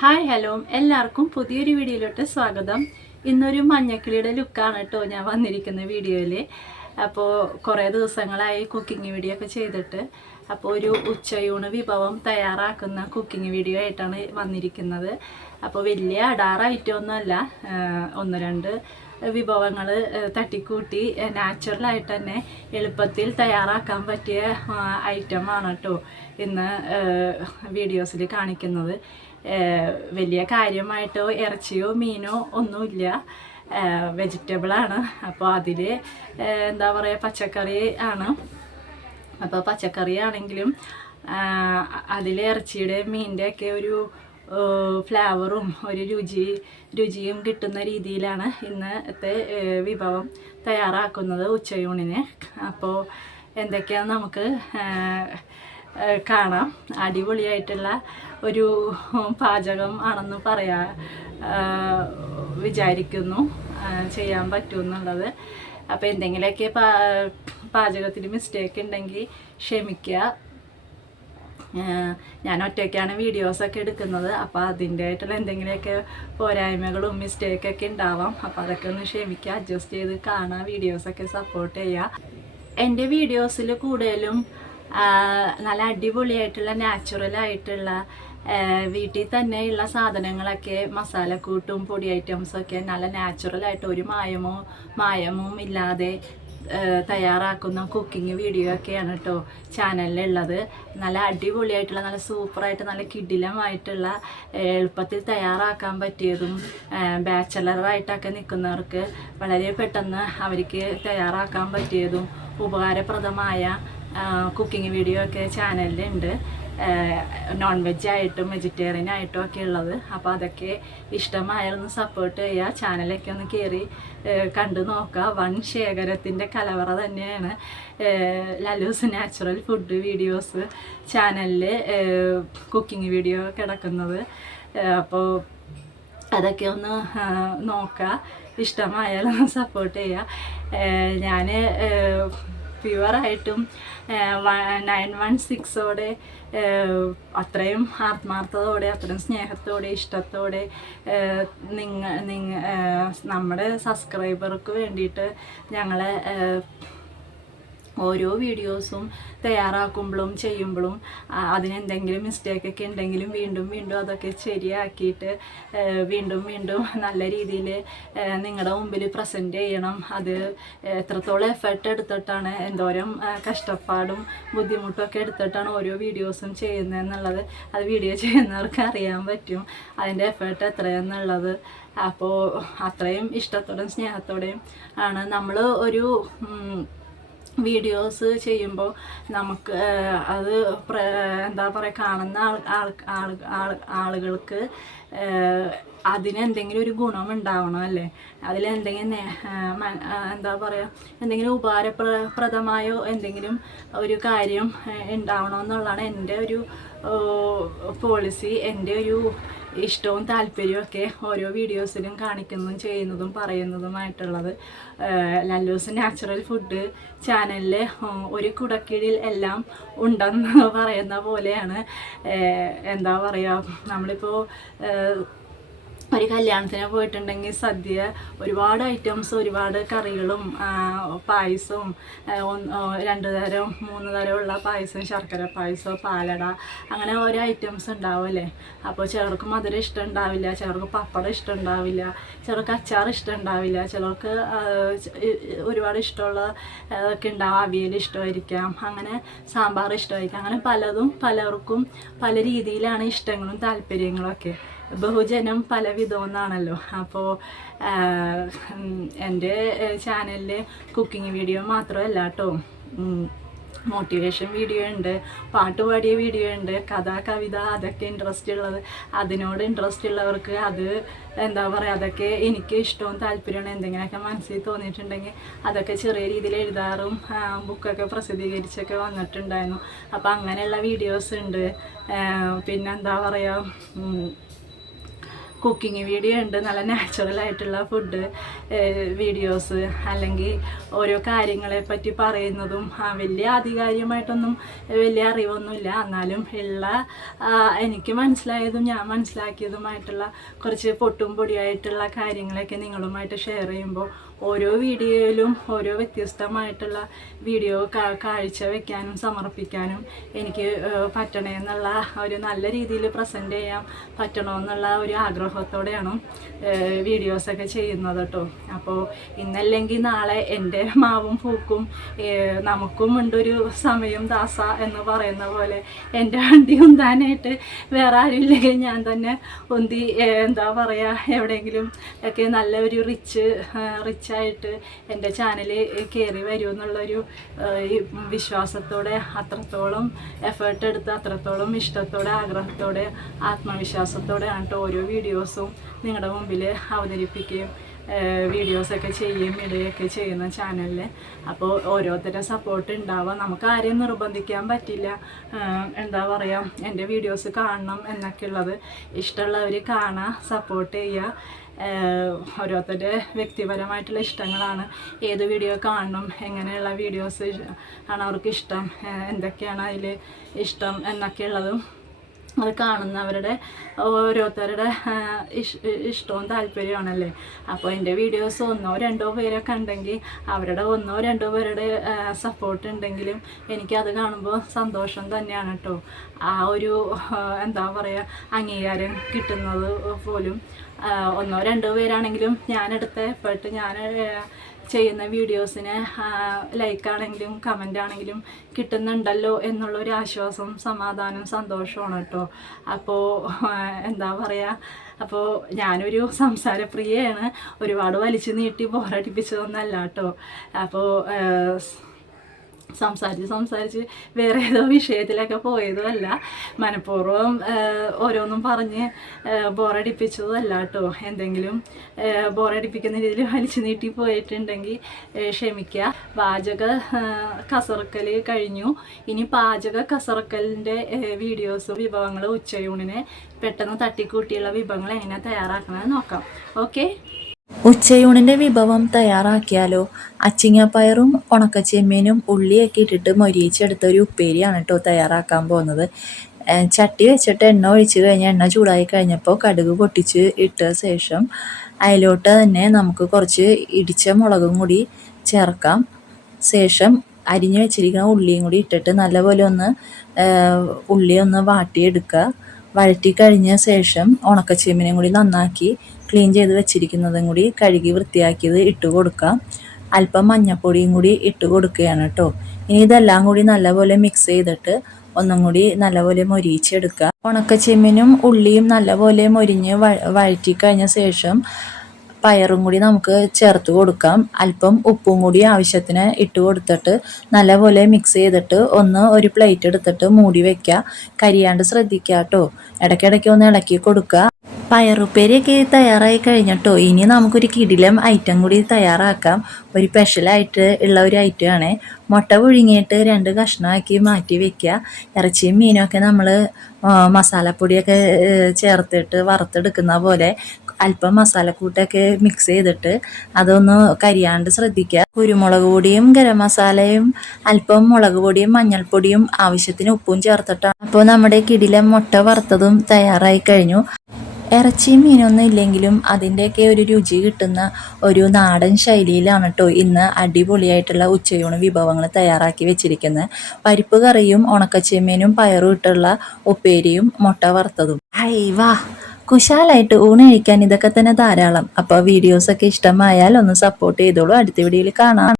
Hi hello എല്ലാവർക്കും പുതിയൊരു വീഡിയോയിലോട്ട് സ്വാഗതം. ഇന്നൊരു മഞ്ഞക്കിളിയുടെ ലുക്കാണ് കേട്ടോ ഞാൻ വന്നിരിക്കുന്ന വീഡിയോയിൽ. അപ്പോൾ കുറേ ദിവസങ്ങളായി കുക്കിംഗ് വീഡിയോ ഒക്കെ ചെയ്തിട്ട്, അപ്പോൾ ഒരു ഉച്ചയൂണ് വിഭവം തയ്യാറാക്കുന്ന കുക്കിംഗ് വീഡിയോ ആയിട്ടാണ് വന്നിരിക്കുന്നത്. അപ്പോൾ വലിയ അടാറായിട്ടൊന്നുമല്ല, ഒന്ന് രണ്ട് വിഭവങ്ങൾ തട്ടിക്കൂട്ടി നാച്ചുറലായിട്ട് തന്നെ എളുപ്പത്തിൽ തയ്യാറാക്കാൻ പറ്റിയ ഐറ്റമാണ് കേട്ടോ ഇന്ന് വീഡിയോസിൽ കാണിക്കുന്നത്. വലിയ കാര്യമായിട്ടോ ഇറച്ചിയോ മീനോ ഒന്നുമില്ല, വെജിറ്റബിളാണ്. അപ്പോൾ അതിൽ എന്താ പറയുക, പച്ചക്കറി ആണ്. അപ്പോൾ പച്ചക്കറി ആണെങ്കിലും അതിൽ ഇറച്ചിയുടെ മീനിൻ്റെ ഒക്കെ ഒരു ഫ്ലേവറും ഒരു രുചിയും കിട്ടുന്ന രീതിയിലാണ് ഇന്നത്തെ വിഭവം തയ്യാറാക്കുന്നത് ഉച്ചയൂണിന്. അപ്പോൾ എന്തൊക്കെയാണ് നമുക്ക് കാണാം. അടിപൊളിയായിട്ടുള്ള ഒരു പാചകം ആണെന്ന് വിചാരിക്കുന്നു, ചെയ്യാൻ പറ്റുമെന്നുള്ളത്. അപ്പോൾ എന്തെങ്കിലുമൊക്കെ പാചകത്തിന് മിസ്റ്റേക്ക് ഉണ്ടെങ്കിൽ ക്ഷമിക്കുക. ഞാൻ ഒറ്റയ്ക്കാണ് വീഡിയോസൊക്കെ എടുക്കുന്നത്, അപ്പോൾ അതിൻ്റെ ആയിട്ടുള്ള എന്തെങ്കിലുമൊക്കെ പോരായ്മകളും മിസ്റ്റേക്കൊക്കെ ഉണ്ടാവാം. അപ്പോൾ അതൊക്കെ ഒന്ന് ക്ഷമിക്കുക, അഡ്ജസ്റ്റ് ചെയ്ത് കാണുക, വീഡിയോസൊക്കെ സപ്പോർട്ട് ചെയ്യുക. എൻ്റെ വീഡിയോസിൽ കൂടുതലും നല്ല അടിപൊളിയായിട്ടുള്ള നാച്ചുറലായിട്ടുള്ള വീട്ടിൽ തന്നെയുള്ള സാധനങ്ങളൊക്കെ, മസാലക്കൂട്ടും പൊടി ഐറ്റംസൊക്കെ നല്ല നാച്ചുറലായിട്ട് ഒരു മായവും ഇല്ലാതെ തയ്യാറാക്കുന്ന കുക്കിംഗ് വീഡിയോ ഒക്കെയാണ് കേട്ടോ ചാനലിലുള്ളത്. നല്ല അടിപൊളിയായിട്ടുള്ള, നല്ല സൂപ്പറായിട്ട്, നല്ല കിടിലമായിട്ടുള്ള, എളുപ്പത്തിൽ തയ്യാറാക്കാൻ പറ്റിയതും ബാച്ചലറായിട്ടൊക്കെ നിൽക്കുന്നവർക്ക് വളരെ പെട്ടെന്ന് അവർക്ക് തയ്യാറാക്കാൻ പറ്റിയതും ഉപകാരപ്രദമായ കുക്കിംഗ് വീഡിയോ ഒക്കെ ചാനലിലുണ്ട്. നോൺ വെജ് ആയിട്ടും വെജിറ്റേറിയൻ ആയിട്ടും ഒക്കെ ഉള്ളത്. അപ്പോൾ അതൊക്കെ ഇഷ്ടമായൊന്ന് സപ്പോർട്ട് ചെയ്യുക, ചാനലൊക്കെ ഒന്ന് കയറി കണ്ടു നോക്കുക. വൺ ശേഖരത്തിൻ്റെ കലവറ തന്നെയാണ് ലല്ലൂസ് നാച്ചുറൽ ഫുഡ് വീഡിയോസ് ചാനലിൽ കുക്കിംഗ് വീഡിയോ കിടക്കുന്നത്. അപ്പോൾ അതൊക്കെ ഒന്ന് നോക്കുക, ഇഷ്ടമായാലും സപ്പോർട്ട് ചെയ്യുക. ഞാൻ പ്യുവറായിട്ടും 916ഓടെ അത്രയും ആത്മാർത്ഥതയോടെ, അത്രയും സ്നേഹത്തോടെ, ഇഷ്ടത്തോടെ നമ്മുടെ സബ്സ്ക്രൈബർക്ക് വേണ്ടിയിട്ട് ഞങ്ങളെ ഓരോ വീഡിയോസും തയ്യാറാക്കുമ്പോഴും ചെയ്യുമ്പോഴും അതിനെന്തെങ്കിലും മിസ്റ്റേക്കൊക്കെ ഉണ്ടെങ്കിലും വീണ്ടും അതൊക്കെ ശരിയാക്കിയിട്ട് വീണ്ടും നല്ല രീതിയിൽ നിങ്ങളുടെ മുമ്പിൽ പ്രസൻറ്റ് ചെയ്യണം. അത് എത്രത്തോളം എഫേർട്ട് എടുത്തിട്ടാണ്, എന്തോരം കഷ്ടപ്പാടും ബുദ്ധിമുട്ടും ഒക്കെ എടുത്തിട്ടാണ് ഓരോ വീഡിയോസും ചെയ്യുന്നതെന്നുള്ളത് അത് വീഡിയോ ചെയ്യുന്നവർക്ക് അറിയാൻ പറ്റും, അതിൻ്റെ എഫേർട്ട് എത്രയെന്നുള്ളത്. അപ്പോൾ അത്രയും ഇഷ്ടത്തോടെയും സ്നേഹത്തോടെയും ആണ് നമ്മൾ ഒരു വീഡിയോസ് ചെയ്യുമ്പോൾ നമുക്ക് അത് എന്താ പറയുക, കാണുന്ന ആളുകൾക്ക് അതിനെന്തെങ്കിലും ഒരു ഗുണം ഉണ്ടാവണം അല്ലേ, അതിലെന്തെങ്കിലും എന്താ പറയുക, എന്തെങ്കിലും ഉപകാരപ്രദമായോ എന്തെങ്കിലും ഒരു കാര്യം ഉണ്ടാവണമെന്നുള്ളതാണ് എൻ്റെ ഒരു പോളിസി, എൻ്റെ ഒരു ഇഷ്ടവും താല്പര്യവും ഒക്കെ ഓരോ വീഡിയോസിലും കാണിക്കുന്നതും ചെയ്യുന്നതും പറയുന്നതുമായിട്ടുള്ളത്. ലല്ലൂസ് നാച്ചുറൽ ഫുഡ് ചാനലിൽ ഒരു കുടക്കീഴിൽ എല്ലാം ഉണ്ടെന്ന് പറയുന്ന പോലെയാണ്. എന്താ പറയുക, നമ്മളിപ്പോൾ ഒരു കല്യാണത്തിന് പോയിട്ടുണ്ടെങ്കിൽ സദ്യ, ഒരുപാട് ഐറ്റംസ്, ഒരുപാട് കറികളും പായസവും, 2 തരം 3 തരമുള്ള പായസം, ശർക്കര പായസം, പാലട, അങ്ങനെ ഓരോ ഐറ്റംസ് ഉണ്ടാവും അല്ലേ. അപ്പോൾ ചിലർക്ക് മധുരം ഇഷ്ടം ഉണ്ടാവില്ല, ചിലർക്ക് പപ്പടം ഇഷ്ടം ഉണ്ടാവില്ല, ചിലർക്ക് അച്ചാർ ഇഷ്ടം ഉണ്ടാവില്ല, ചിലർക്ക് ഒരുപാട് ഇഷ്ടമുള്ള ഒക്കെ ഉണ്ടാവും, അവിയൽ ഇഷ്ടമായിരിക്കാം, അങ്ങനെ സാമ്പാർ ഇഷ്ടമായിരിക്കാം, അങ്ങനെ പലർക്കും പല രീതിയിലാണ് ഇഷ്ടങ്ങളും താല്പര്യങ്ങളും ഒക്കെ. ബഹുജനം പല വിധമെന്നാണല്ലോ. അപ്പോൾ എൻ്റെ ചാനലിൽ കുക്കിംഗ് വീഡിയോ മാത്രമല്ല കേട്ടോ, മോട്ടിവേഷൻ വീഡിയോ ഉണ്ട്, പാട്ടുപാടിയ വീഡിയോ ഉണ്ട്, കഥ കവിത, അതൊക്കെ അതിനോട് ഇൻട്രസ്റ്റ് ഉള്ളവർക്ക് അത് എന്താ പറയുക, അതൊക്കെ എനിക്ക് ഇഷ്ടവും താല്പര്യമാണ്. എന്തെങ്കിലുമൊക്കെ മനസ്സിൽ തോന്നിയിട്ടുണ്ടെങ്കിൽ അതൊക്കെ ചെറിയ രീതിയിൽ എഴുതാറും ബുക്കൊക്കെ പ്രസിദ്ധീകരിച്ചൊക്കെ വന്നിട്ടുണ്ടായിരുന്നു. അപ്പോൾ അങ്ങനെയുള്ള വീഡിയോസ് ഉണ്ട്. പിന്നെന്താ പറയുക, കുക്കിംഗ് വീഡിയോ ഉണ്ട്, നല്ല നാച്ചുറലായിട്ടുള്ള ഫുഡ് വീഡിയോസ്, അല്ലെങ്കിൽ ഓരോ കാര്യങ്ങളെ പറ്റി പറയുന്നതും. വലിയ ആധികാരികമായിട്ടൊന്നും വലിയ അറിവൊന്നുമില്ല, എന്നാലും ഉള്ള എനിക്ക് മനസ്സിലായതും ഞാൻ മനസ്സിലാക്കിയതുമായിട്ടുള്ള കുറച്ച് പൊട്ടും പൊടിയായിട്ടുള്ള കാര്യങ്ങളൊക്കെ നിങ്ങളുമായിട്ട് ഷെയർ ചെയ്യുമ്പോൾ ഓരോ വീഡിയോയിലും ഓരോ വ്യത്യസ്തമായിട്ടുള്ള വീഡിയോ കാഴ്ച വയ്ക്കാനും സമർപ്പിക്കാനും എനിക്ക് പറ്റണമെന്നുള്ള ഒരു നല്ല രീതിയിൽ പ്രസൻറ്റ് ചെയ്യാൻ പറ്റണമെന്നുള്ള ഒരു ആഗ്രഹത്തോടെയാണ് വീഡിയോസൊക്കെ ചെയ്യുന്നത് കേട്ടോ. അപ്പോൾ ഇന്നല്ലെങ്കിൽ നാളെ എൻ്റെ മാവും പൂക്കും, നമുക്കും ഉണ്ടൊരു സമയം ദാസ എന്ന് പറയുന്ന പോലെ എൻ്റെ വണ്ടി ഉന്താനായിട്ട് വേറെ ആരും ഇല്ലെങ്കിൽ ഞാൻ തന്നെ ഉന്തി എന്താ പറയുക എവിടെയെങ്കിലും ഒക്കെ നല്ല ഒരു റിച്ചായിട്ട് എൻ്റെ ചാനൽ കയറി വരുമെന്നുള്ളൊരു വിശ്വാസത്തോടെ, അത്രത്തോളം എഫേർട്ട് എടുത്ത്, അത്രത്തോളം ഇഷ്ടത്തോടെ, ആഗ്രഹത്തോടെ, ആത്മവിശ്വാസത്തോടെയാണ് കേട്ടോ ഓരോ വീഡിയോസും നിങ്ങളുടെ മുമ്പിൽ അവതരിപ്പിക്കുകയും വീഡിയോസൊക്കെ ചെയ്യുകയും ഇടുകയൊക്കെ ചെയ്യുന്ന ചാനലിൽ. അപ്പോൾ ഓരോരുത്തരുടെ സപ്പോർട്ട് ഉണ്ടാവാം, നമുക്ക് ആരെയും നിർബന്ധിക്കാൻ പറ്റില്ല. എന്താ പറയുക, എൻ്റെ വീഡിയോസ് കാണണം എന്നൊക്കെ ഉള്ളത് ഇഷ്ടമുള്ളവർ കാണുക, സപ്പോർട്ട് ചെയ്യുക. ഓരോരുത്തരുടെ വ്യക്തിപരമായിട്ടുള്ള ഇഷ്ടങ്ങളാണ് ഏത് വീഡിയോ കാണണം, എങ്ങനെയുള്ള വീഡിയോസ് ആണ് അവർക്ക് ഇഷ്ടം, എന്തൊക്കെയാണ് അതിൽ ഇഷ്ടം എന്നൊക്കെയുള്ളതും അത് കാണുന്നവരുടെ ഓരോരുത്തരുടെ ഇഷ്ടവും താല്പര്യമാണല്ലേ. അപ്പോൾ എൻ്റെ വീഡിയോസ് 1-2 പേരൊക്കെ ഉണ്ടെങ്കിൽ അവരുടെ 1-2 പേരുടെ സപ്പോർട്ട് ഉണ്ടെങ്കിലും എനിക്കത് കാണുമ്പോൾ സന്തോഷം തന്നെയാണ് കേട്ടോ. ആ ഒരു എന്താ പറയുക അംഗീകാരം കിട്ടുന്നത് പോലും 1-2 പേരാണെങ്കിലും ഞാനെടുത്ത എഫേർട്ട്, ഞാൻ ചെയ്യുന്ന വീഡിയോസിന് ലൈക്കാണെങ്കിലും കമൻ്റ് ആണെങ്കിലും കിട്ടുന്നുണ്ടല്ലോ എന്നുള്ളൊരു ആശ്വാസം, സമാധാനം, സന്തോഷമാണ് കേട്ടോ. അപ്പോൾ എന്താ പറയുക, അപ്പോൾ ഞാനൊരു സംസാരപ്രിയയാണ്, ഒരുപാട് വലിച്ചു നീട്ടി ബോറടിപ്പിച്ചതൊന്നല്ല കേട്ടോ. അപ്പോൾ സംസാരിച്ച് വേറെ ഏതോ വിഷയത്തിലൊക്കെ പോയതുമല്ല, മനഃപൂർവ്വം ഓരോന്നും പറഞ്ഞ് ബോറടിപ്പിച്ചതുമല്ല കേട്ടോ. എന്തെങ്കിലും ബോറടിപ്പിക്കുന്ന രീതിയിൽ വലിച്ചു നീട്ടി പോയിട്ടുണ്ടെങ്കിൽ ക്ഷമിക്കുക. പാചക കസർക്കൽ കഴിഞ്ഞു, ഇനി പാചക കസർക്കലിൻ്റെ വീഡിയോസും വിഭവങ്ങൾ ഉച്ചയൂണിന് പെട്ടെന്ന് തട്ടിക്കൂട്ടിയുള്ള വിഭവങ്ങൾ എങ്ങനെ തയ്യാറാക്കണമെന്ന് നോക്കാം. ഓക്കെ, ഉച്ചയൂണിൻ്റെ വിഭവം തയ്യാറാക്കിയാലോ? അച്ചിങ്ങപ്പയറും ഉണക്കച്ചെമ്മീനും ഉള്ളിയൊക്കെ ഇട്ടിട്ട് മൊരിയിച്ചെടുത്ത ഒരു ഉപ്പേരിയാണ് കേട്ടോ തയ്യാറാക്കാൻ പോകുന്നത്. ചട്ടി വെച്ചിട്ട് എണ്ണ ഒഴിച്ച് കഴിഞ്ഞ് എണ്ണ ചൂടായി കഴിഞ്ഞപ്പോൾ കടുക് പൊട്ടിച്ച് ഇട്ട ശേഷം അതിലോട്ട് തന്നെ നമുക്ക് കുറച്ച് ഇടിച്ച മുളകും കൂടി ചേർക്കാം. ശേഷം അരിഞ്ഞു വെച്ചിരിക്കുന്ന ഉള്ളിയും കൂടി ഇട്ടിട്ട് നല്ലപോലെ ഉള്ളി ഒന്ന് വാട്ടിയെടുക്കുക. വഴറ്റി കഴിഞ്ഞ ശേഷം ഉണക്കച്ചെമ്മീനും കൂടി നന്നാക്കി ക്ലീൻ ചെയ്ത് വെച്ചിരിക്കുന്നതും കൂടി കഴുകി വൃത്തിയാക്കിയത് ഇട്ട് കൊടുക്കാം. അല്പം മഞ്ഞൾപ്പൊടിയും കൂടി ഇട്ട് കൊടുക്കുകയാണ് കേട്ടോ. ഇനി ഇതെല്ലാം കൂടി നല്ലപോലെ മിക്സ് ചെയ്തിട്ട് ഒന്നും കൂടി നല്ലപോലെ മൊരിയിച്ചെടുക്കുക. ഉണക്കച്ചെമ്മീനും ഉള്ളിയും നല്ലപോലെ മൊരിഞ്ഞ് വഴറ്റി കഴിഞ്ഞ ശേഷം പയറും കൂടി നമുക്ക് ചേർത്ത് കൊടുക്കാം. അല്പം ഉപ്പും കൂടി ആവശ്യത്തിന് ഇട്ട് കൊടുത്തിട്ട് നല്ലപോലെ മിക്സ് ചെയ്തിട്ട് ഒരു പ്ലേറ്റ് എടുത്തിട്ട് മൂടി വയ്ക്കുക. കരിയാണ്ട് ശ്രദ്ധിക്കുക കേട്ടോ, ഇടയ്ക്കിടയ്ക്ക് ഒന്ന് ഇളക്കി കൊടുക്കുക. പയറുപ്പേരിയൊക്കെ തയ്യാറായി കഴിഞ്ഞിട്ടോ, ഇനി നമുക്കൊരു കിടിലം ഐറ്റം കൂടി തയ്യാറാക്കാം. ഒരു സ്പെഷ്യലായിട്ട് ഉള്ള ഒരു ഐറ്റമാണ്. മുട്ട പുഴുങ്ങിയിട്ട് 2 കഷ്ണമാക്കി മാറ്റി വയ്ക്കുക. ഇറച്ചിയും മീനൊക്കെ നമ്മൾ മസാലപ്പൊടിയൊക്കെ ചേർത്തിട്ട് വറുത്തെടുക്കുന്ന പോലെ അല്പം മസാലക്കൂട്ടൊക്കെ മിക്സ് ചെയ്തിട്ട് അതൊന്ന് കരിയാണ്ട് ശ്രദ്ധിക്കുക. കുരുമുളക് പൊടിയും ഗരം മസാലയും അല്പം മുളക് പൊടിയും മഞ്ഞൾപ്പൊടിയും ആവശ്യത്തിന് ഉപ്പും ചേർത്തിട്ടാണ്. അപ്പോൾ നമ്മുടെ കിടിലം മുട്ട വറുത്തതും തയ്യാറായി കഴിഞ്ഞു. ഇറച്ചിയും മീനൊന്നും ഇല്ലെങ്കിലും അതിൻ്റെയൊക്കെ ഒരു രുചി കിട്ടുന്ന ഒരു നാടൻ ശൈലിയിലാണ് കേട്ടോ ഇന്ന് അടിപൊളിയായിട്ടുള്ള ഉച്ചയൂണ് വിഭവങ്ങൾ തയ്യാറാക്കി വെച്ചിരിക്കുന്നത്. പരിപ്പ് കറിയും ഉണക്കച്ചെമ്മീനും പയറും ഇട്ടുള്ള ഉപ്പേരിയും മുട്ട വറുത്തതും. വാ, കുശാലായിട്ട് ഊണ് കഴിക്കാൻ ഇതൊക്കെ തന്നെ ധാരാളം. അപ്പോൾ വീഡിയോസൊക്കെ ഇഷ്ടമായാൽ ഒന്ന് സപ്പോർട്ട് ചെയ്തോളൂ. അടുത്ത വീഡിയോയിൽ കാണാം.